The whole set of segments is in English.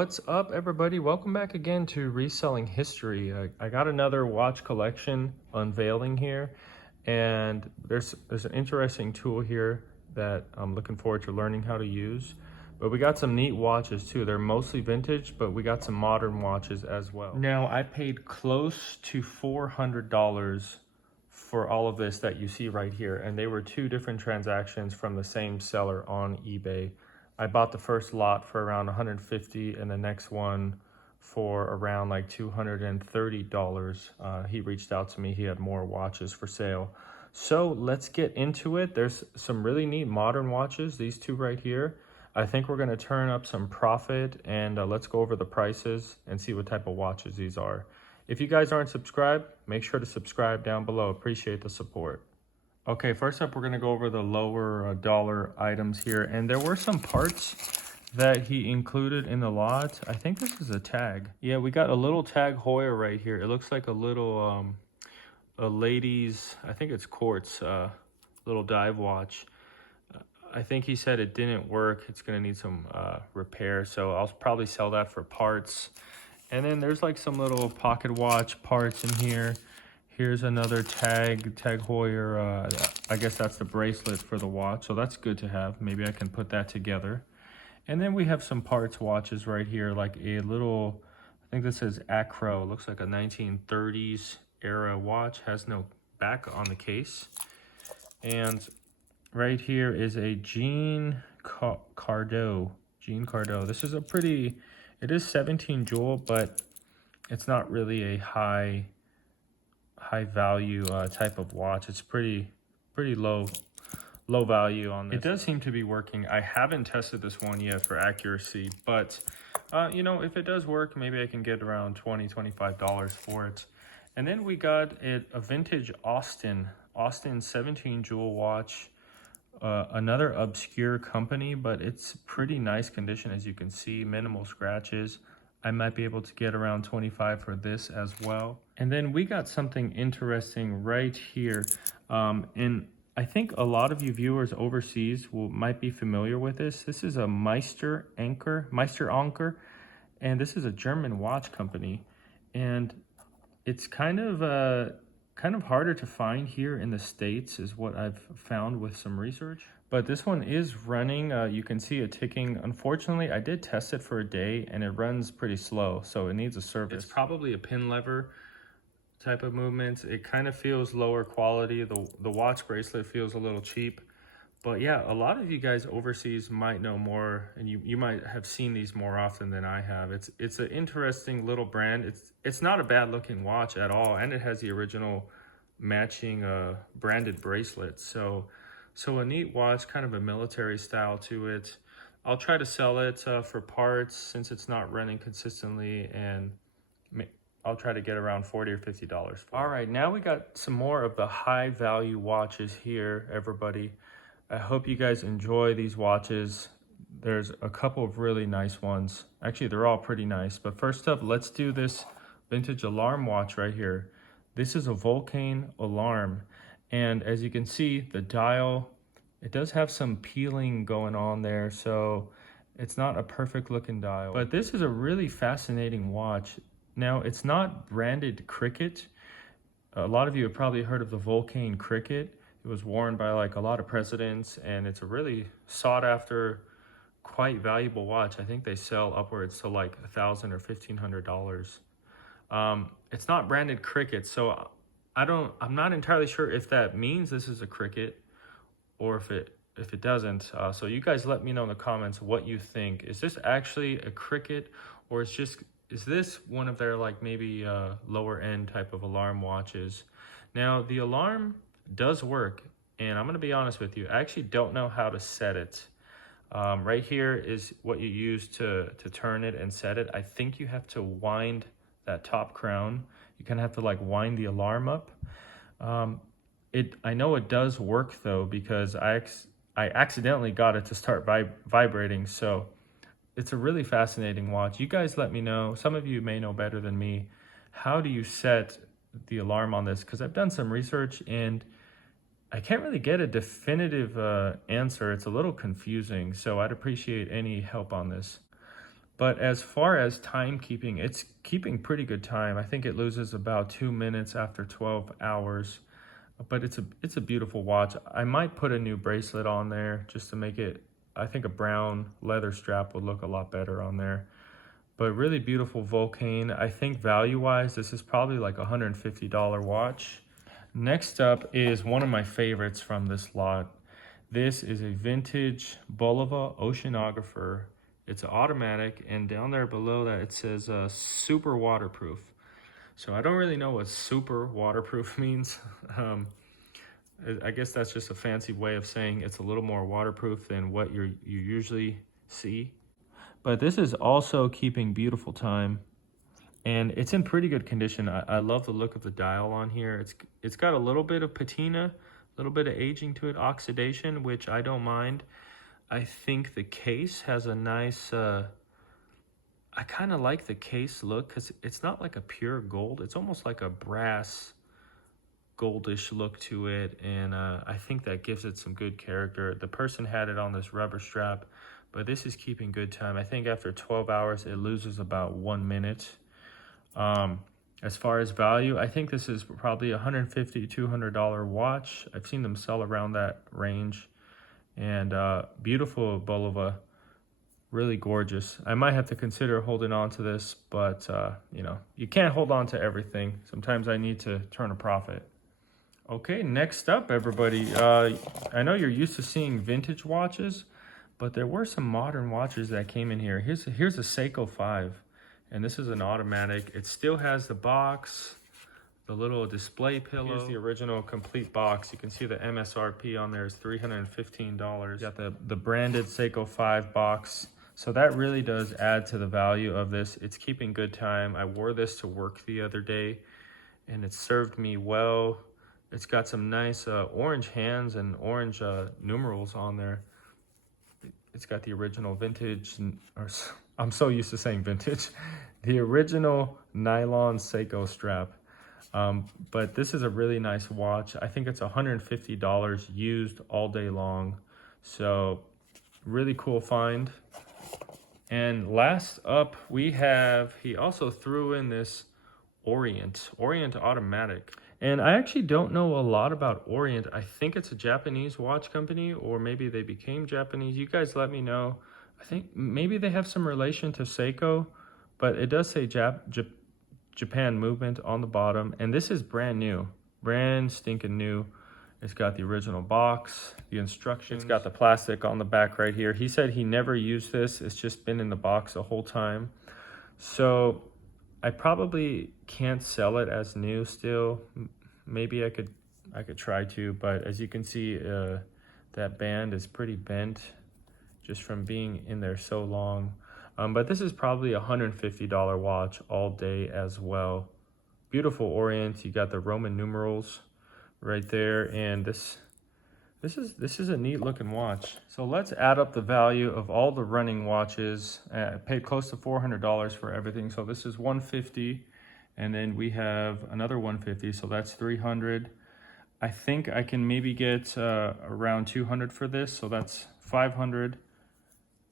What's up, everybody? Welcome back again to Reselling History. I got another watch collection unveiling here, and there's an interesting tool here that I'm looking forward to learning how to use. But we got some neat watches too. They're mostly vintage, but we got some modern watches as well. Now, I paid close to $400 for all of this that you see right here, and they were two different transactions from the same seller on eBay. I bought the first lot for around $150 and the next one for around like $230. He reached out to me. He had more watches for sale. So let's get into it. There's some really neat modern watches, these two right here. I think we're going to turn up some profit, and let's go over the prices and see what type of watches these are. If you guys aren't subscribed, make sure to subscribe down below. Appreciate the support. Okay, first up, we're going to go over the lower dollar items here. And there were some parts that he included in the lot. I think this is a tag. Yeah, we got a little tag Heuer right here. It looks like a little, a lady's, I think it's quartz, little dive watch. I think he said it didn't work. It's going to need some repair. So I'll probably sell that for parts. And then there's like some little pocket watch parts in here. Here's another tag Heuer. I guess that's the bracelet for the watch, so that's good to have. Maybe I can put that together. And then we have some parts watches right here, like a little, I think this says Acro. It looks like a 1930s era watch, has no back on the case. And right here is a Jean Cardot. This is a pretty, it is 17 jewel, but it's not really a high value type of watch. It's pretty low value on this. It does seem to be working. I haven't tested this one yet for accuracy, but you know, if it does work, maybe I can get around $20-25 for it. And then we got a vintage Austin 17 jewel watch, another obscure company, but it's pretty nice condition. As you can see, minimal scratches. I might be able to get around 25 for this as well. And then we got something interesting right here. And I think a lot of you viewers overseas might be familiar with this. This is a Meister Anker, and this is a German watch company. And it's kind of harder to find here in the States, is what I've found with some research. But this one is running. You can see it ticking. Unfortunately, I did test it for a day and it runs pretty slow, so it needs a service. It's probably a pin lever type of movements. It kind of feels lower quality. The watch bracelet feels a little cheap. But yeah, a lot of you guys overseas might know more, and you might have seen these more often than I have. It's an interesting little brand. It's not a bad looking watch at all, and it has the original matching branded bracelet. So a neat watch, kind of a military style to it. I'll try to sell it for parts since it's not running consistently, and I'll try to get around $40 or $50. All right, now we got some more of the high value watches here, everybody. I hope you guys enjoy these watches. There's a couple of really nice ones. Actually, they're all pretty nice. But first up, let's do this vintage alarm watch right here. This is a Vulcan alarm. And as you can see, the dial, it does have some peeling going on there, so it's not a perfect looking dial. But this is a really fascinating watch. Now, it's not branded Cricket. A lot of you have probably heard of the Vulcan Cricket. It was worn by like a lot of presidents, and it's a really sought after, quite valuable watch. I think they sell upwards to like $1,000 or $1,500. It's not branded Cricket, so I'm not entirely sure if that means this is a Cricket or if it doesn't. So you guys let me know in the comments what you think. Is this actually a Cricket, or is this one of their like maybe lower end type of alarm watches? Now, the alarm does work, and I'm going to be honest with you, I actually don't know how to set it. Right here is what you use to turn it and set it. I think you have to wind that top crown. You kind of have to like wind the alarm up. I know it does work though, because I accidentally got it to start vibrating. So it's a really fascinating watch. You guys let me know. Some of you may know better than me. How do you set the alarm on this? Because I've done some research and I can't really get a definitive answer. It's a little confusing, so I'd appreciate any help on this. But as far as timekeeping, it's keeping pretty good time. I think it loses about 2 minutes after 12 hours. But it's a beautiful watch. I might put a new bracelet on there just to make it, I think a brown leather strap would look a lot better on there. But really beautiful Vulcain. I think value-wise, this is probably like a $150 watch. Next up is one of my favorites from this lot. This is a vintage Bulova Oceanographer. It's automatic, and down there below that it says super waterproof. So I don't really know what super waterproof means. I guess that's just a fancy way of saying it's a little more waterproof than what you usually see. But this is also keeping beautiful time, and it's in pretty good condition. I love the look of the dial on here. It's got a little bit of patina, a little bit of aging to it, oxidation, which I don't mind. I think the case has a nice, I kind of like the case look because it's not like a pure gold. It's almost like a brass goldish look to it, and I think that gives it some good character. The person had it on this rubber strap, but this is keeping good time. I think after 12 hours, it loses about 1 minute. As far as value, I think this is probably a $150, $200 watch. I've seen them sell around that range. And beautiful Bulova, really gorgeous. I might have to consider holding on to this, but you know, you can't hold on to everything. Sometimes I need to turn a profit. Okay, next up, everybody. I know you're used to seeing vintage watches, but there were some modern watches that came in here. Here's a Seiko 5, and this is an automatic. It still has the box, the little display pillow. Here's the original complete box. You can see the MSRP on there is $315. You got the branded Seiko 5 box. So that really does add to the value of this. It's keeping good time. I wore this to work the other day, and it served me well. It's got some nice orange hands and orange numerals on there. It's got the original vintage, or I'm so used to saying vintage, the original nylon Seiko strap. But this is a really nice watch. I think it's $150 used all day long. So really cool find. And last up we have, he also threw in this Orient automatic. And I actually don't know a lot about Orient. I think it's a Japanese watch company, or maybe they became Japanese. You guys let me know. I think maybe they have some relation to Seiko, but it does say Japan movement on the bottom, and this is brand new, brand stinking new. It's got the original box, the instructions. It's got the plastic on the back right here. He said he never used this. It's just been in the box the whole time. So I probably can't sell it as new still. Maybe I could try to, but as you can see, that band is pretty bent just from being in there so long. But this is probably a $150 watch all day as well. Beautiful Orient. You got the Roman numerals right there, and this is a neat looking watch. So let's add up the value of all the running watches. I paid close to $400 for everything. So this is $150, and then we have another $150, so that's $300. I think I can maybe get around $200 for this, so that's $500.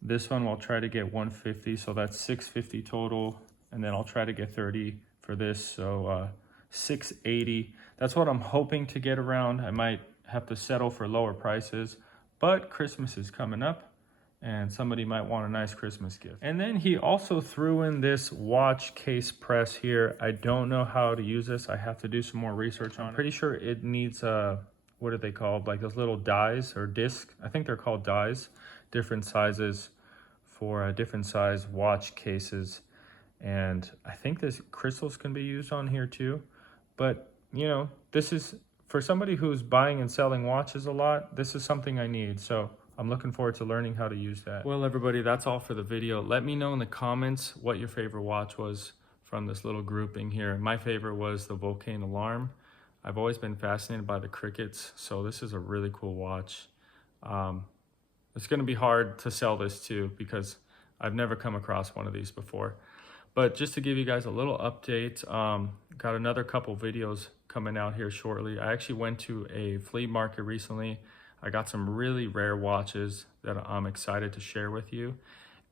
This one we'll try to get $150, so that's $650 total, and then I'll try to get $30 for this, so $680. That's what I'm hoping to get around. I might have to settle for lower prices, but Christmas is coming up and somebody might want a nice Christmas gift. And then he also threw in this watch case press here. I don't know how to use this. I have to do some more research on it. I'm pretty sure it needs what are they called, like those little dies or discs. I think they're called dies, different sizes for different size watch cases. And I think this crystals can be used on here too. But you know, this is for somebody who's buying and selling watches a lot, this is something I need. So I'm looking forward to learning how to use that. Well, everybody, that's all for the video. Let me know in the comments what your favorite watch was from this little grouping here. My favorite was the Vulcain alarm. I've always been fascinated by the crickets, so this is a really cool watch. It's gonna be hard to sell this too because I've never come across one of these before. But just to give you guys a little update, got another couple videos coming out here shortly. I actually went to a flea market recently. I got some really rare watches that I'm excited to share with you.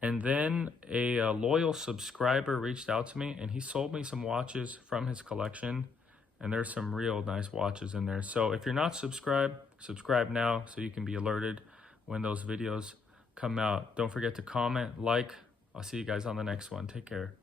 And then a loyal subscriber reached out to me and he sold me some watches from his collection. And there's some real nice watches in there. So if you're not subscribed, subscribe now so you can be alerted when those videos come out. Don't forget to comment, like. I'll see you guys on the next one. Take care.